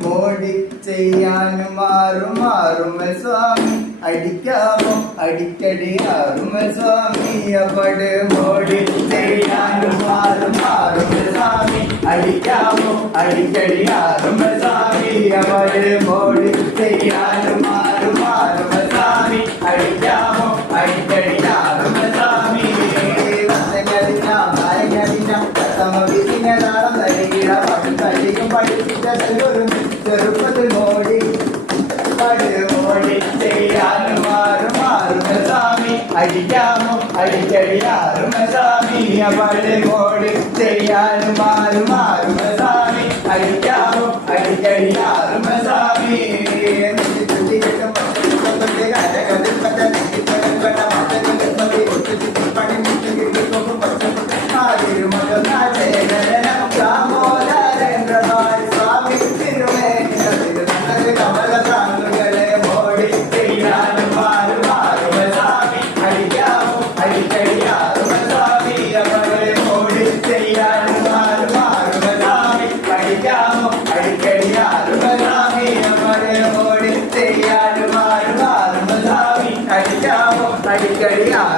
മോടി ചെയ്യാനും മാറും സ്വാമി അടിക്കാമോ അടിക്കടി ആറും സ്വാമി അവിടെ മോടി ചെയ്യാനും മാറും സ്വാമി അടിക്കാമോ അടിക്കടി ആറും സ്വാമി അവിടെ മോടി ചെയ്യാനും മാറും സ്വാമി അടിക്കാമോ അടിക്കടി ആറും സ്വാമി ചെറുപ്പത്തിൽ മോടി ചെയ്യാനും മാറും സ്വാമി അടിക്കാമോ അടിക്കടിയാറും സ്വാമി അവിടെ മോടി ചെയ്യാനും മാറും സ്വാമി അടിക്കാമോ അടിക്കടിയാറും സ്വാമി അടിക്കടിയാ